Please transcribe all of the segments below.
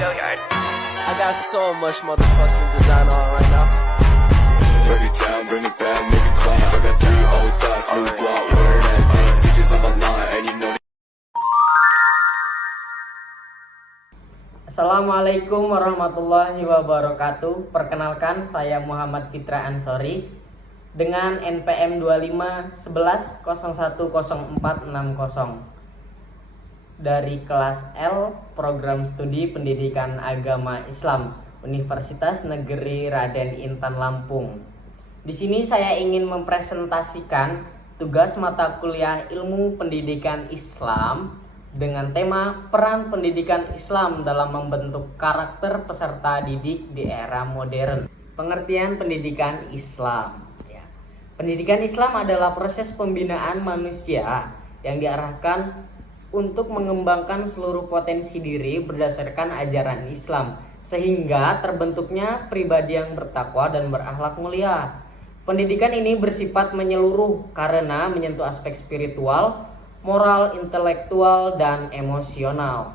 I got so much motherfucking design on right now. Break it down, bring it back, make it clap. I got 3 old thoughts, new guap, wear that thing. Bitches on my line, and you know. Assalamualaikum warahmatullahi wabarakatuh. Perkenalkan, saya Muhammad Fitra Ansori dengan NPM 2511010460 dari kelas L Program Studi Pendidikan Agama Islam Universitas Negeri Raden Intan Lampung. Di sini saya ingin mempresentasikan tugas mata kuliah Ilmu Pendidikan Islam dengan tema peran pendidikan Islam dalam membentuk karakter peserta didik di era modern. Pengertian pendidikan Islam. Pendidikan Islam adalah proses pembinaan manusia yang diarahkan untuk mengembangkan seluruh potensi diri berdasarkan ajaran Islam, sehingga terbentuknya pribadi yang bertakwa dan berakhlak mulia. Pendidikan ini bersifat menyeluruh karena menyentuh aspek spiritual, moral, intelektual, dan emosional.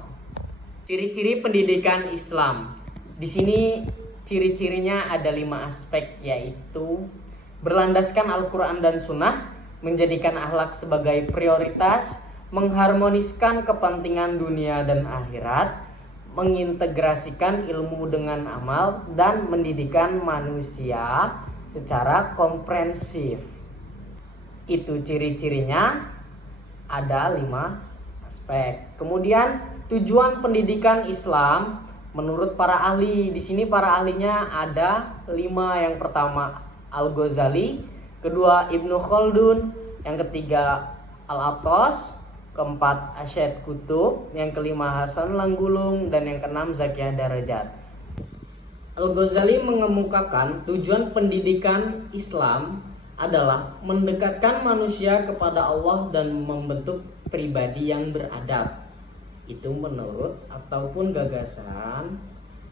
Ciri-ciri pendidikan Islam. Di sini ciri-cirinya ada 5 aspek, yaitu berlandaskan Al-Quran dan Sunnah, menjadikan akhlak sebagai prioritas, mengharmoniskan kepentingan dunia dan akhirat, mengintegrasikan ilmu dengan amal, dan mendidikan manusia secara komprehensif. Itu ciri-cirinya, ada 5 aspek. Kemudian tujuan pendidikan Islam menurut para ahli. Di sini para ahlinya ada 5. Yang pertama Al-Ghazali, kedua Ibnu Khaldun, yang ketiga Al-Attas, keempat Asyad Kutub, yang kelima Hasan Langgulung, dan yang keenam Zakiyah Darajat. Al-Ghazali mengemukakan tujuan pendidikan Islam adalah mendekatkan manusia kepada Allah dan membentuk pribadi yang beradab. Itu menurut ataupun gagasan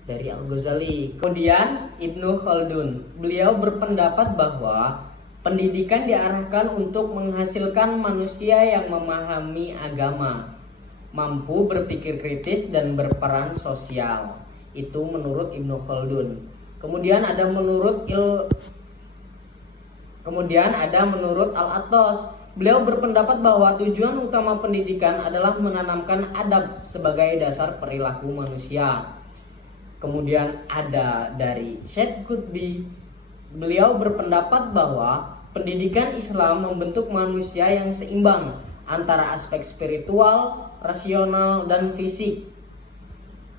dari Al-Ghazali. Kemudian Ibnu Khaldun, beliau berpendapat bahwa pendidikan diarahkan untuk menghasilkan manusia yang memahami agama, mampu berpikir kritis dan berperan sosial. Itu menurut Ibnu Khaldun. Kemudian ada menurut Al-Attas. Beliau berpendapat bahwa tujuan utama pendidikan adalah menanamkan adab sebagai dasar perilaku manusia. Kemudian ada dari Syed Qutbi. Beliau berpendapat bahwa pendidikan Islam membentuk manusia yang seimbang antara aspek spiritual, rasional, dan fisik.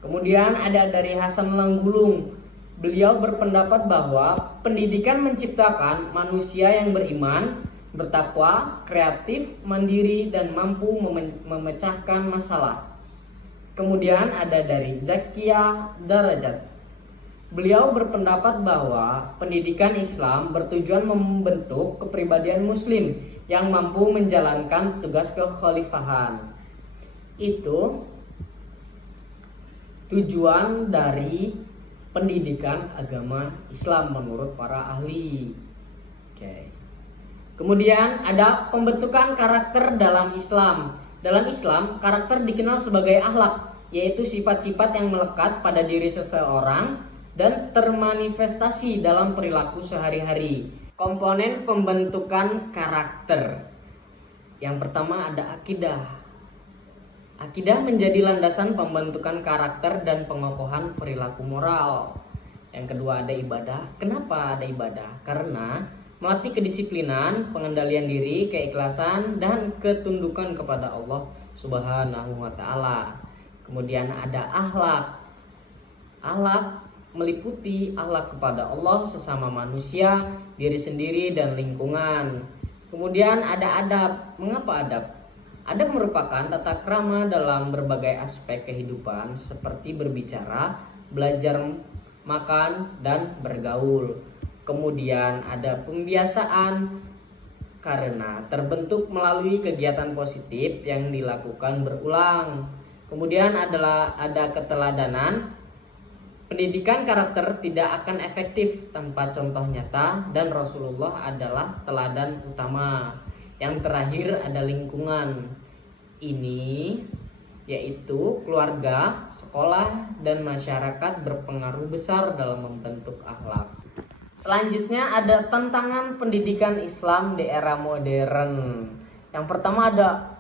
Kemudian ada dari Hasan Langgulung. Beliau berpendapat bahwa pendidikan menciptakan manusia yang beriman, bertakwa, kreatif, mandiri, dan mampu memecahkan masalah. Kemudian ada dari Zakiyah Darajat. Beliau berpendapat bahwa pendidikan Islam bertujuan membentuk kepribadian muslim yang mampu menjalankan tugas kekhalifahan. Itu tujuan dari pendidikan agama Islam menurut para ahli. Kemudian ada pembentukan karakter dalam Islam. Dalam Islam, karakter dikenal sebagai akhlak, yaitu sifat-sifat yang melekat pada diri seseorang dan termanifestasi dalam perilaku sehari-hari. Komponen pembentukan karakter. Yang pertama ada akidah. Akidah menjadi landasan pembentukan karakter dan pengokohan perilaku moral. Yang kedua ada ibadah. Kenapa ada ibadah? Karena melatih kedisiplinan, pengendalian diri, keikhlasan, dan ketundukan kepada Allah Subhanahu wa ta'ala. Kemudian ada akhlak. Akhlak meliputi akhlak kepada Allah, sesama manusia, diri sendiri, dan lingkungan. Kemudian ada adab. Mengapa adab? Adab merupakan tata krama dalam berbagai aspek kehidupan seperti berbicara, belajar, makan, dan bergaul. Kemudian ada pembiasaan karena terbentuk melalui kegiatan positif yang dilakukan berulang. Kemudian ada keteladanan. Pendidikan karakter tidak akan efektif tanpa contoh nyata, dan Rasulullah adalah teladan utama. Yang terakhir ada lingkungan. Ini yaitu keluarga, sekolah, dan masyarakat berpengaruh besar dalam membentuk akhlak. Selanjutnya ada tantangan pendidikan Islam di era modern. Yang pertama ada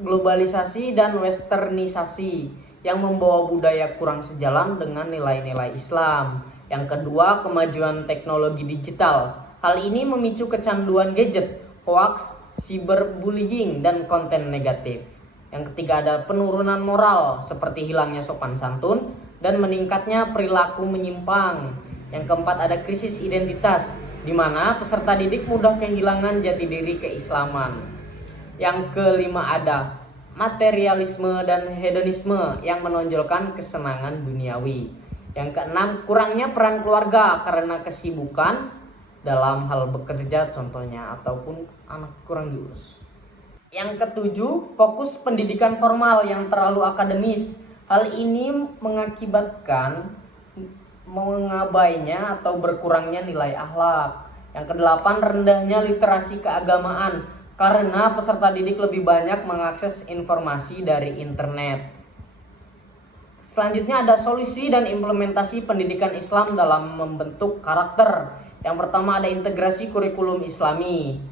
globalisasi dan westernisasi yang membawa budaya kurang sejalan dengan nilai-nilai Islam. Yang kedua, kemajuan teknologi digital. Hal ini memicu kecanduan gadget, hoax, cyberbullying, dan konten negatif. Yang ketiga ada penurunan moral seperti hilangnya sopan santun dan meningkatnya perilaku menyimpang. Yang keempat ada krisis identitas, di mana peserta didik mudah kehilangan jati diri keislaman. Yang kelima ada materialisme dan hedonisme yang menonjolkan kesenangan duniawi. Yang keenam, kurangnya peran keluarga karena kesibukan dalam hal bekerja contohnya, ataupun anak kurang diurus. Yang ketujuh, fokus pendidikan formal yang terlalu akademis. Hal ini mengakibatkan mengabainya atau berkurangnya nilai akhlak. Yang kedelapan, rendahnya literasi keagamaan karena peserta didik lebih banyak mengakses informasi dari internet. Selanjutnya ada solusi dan implementasi pendidikan Islam dalam membentuk karakter. Yang pertama ada integrasi kurikulum Islami,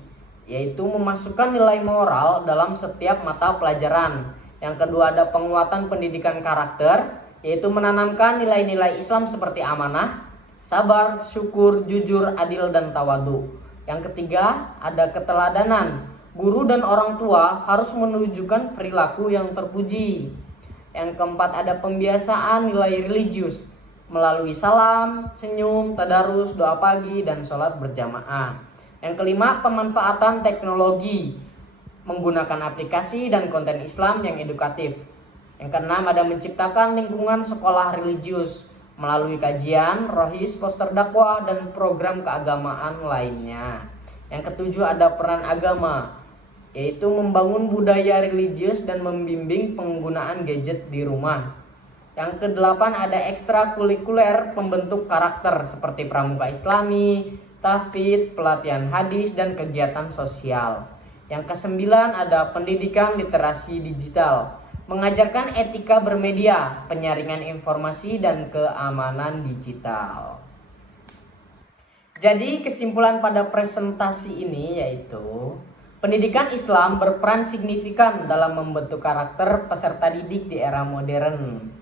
yaitu memasukkan nilai moral dalam setiap mata pelajaran. Yang kedua ada penguatan pendidikan karakter, yaitu menanamkan nilai-nilai Islam seperti amanah, sabar, syukur, jujur, adil, dan tawadu. Yang ketiga ada keteladanan. Guru dan orang tua harus menunjukkan perilaku yang terpuji. Yang keempat ada pembiasaan nilai religius melalui salam, senyum, tadarus, doa pagi, dan sholat berjamaah. Yang kelima pemanfaatan teknologi menggunakan aplikasi dan konten Islam yang edukatif. Yang keenam ada menciptakan lingkungan sekolah religius melalui kajian, rohis, poster dakwah, dan program keagamaan lainnya. Yang ketujuh ada peran agama, yaitu membangun budaya religius dan membimbing penggunaan gadget di rumah. Yang kedelapan ada ekstrakurikuler pembentuk karakter seperti pramuka Islami, tahfidz, pelatihan hadis, dan kegiatan sosial. Yang kesembilan ada pendidikan literasi digital, mengajarkan etika bermedia, penyaringan informasi, dan keamanan digital. Jadi kesimpulan pada presentasi ini yaitu pendidikan Islam berperan signifikan dalam membentuk karakter peserta didik di era modern.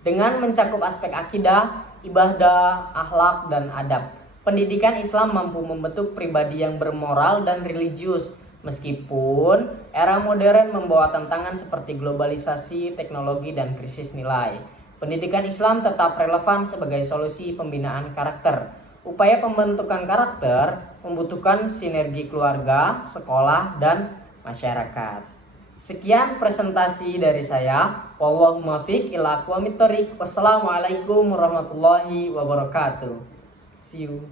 Dengan mencakup aspek akidah, ibadah, akhlak, dan adab, pendidikan Islam mampu membentuk pribadi yang bermoral dan religius. Meskipun era modern membawa tantangan seperti globalisasi, teknologi, dan krisis nilai, pendidikan Islam tetap relevan sebagai solusi pembinaan karakter. Upaya pembentukan karakter membutuhkan sinergi keluarga, sekolah, dan masyarakat. Sekian presentasi dari saya. Wallahu muwaffiq ila aqwamit thoriq. Wassalamualaikum warahmatullahi wabarakatuh. See you.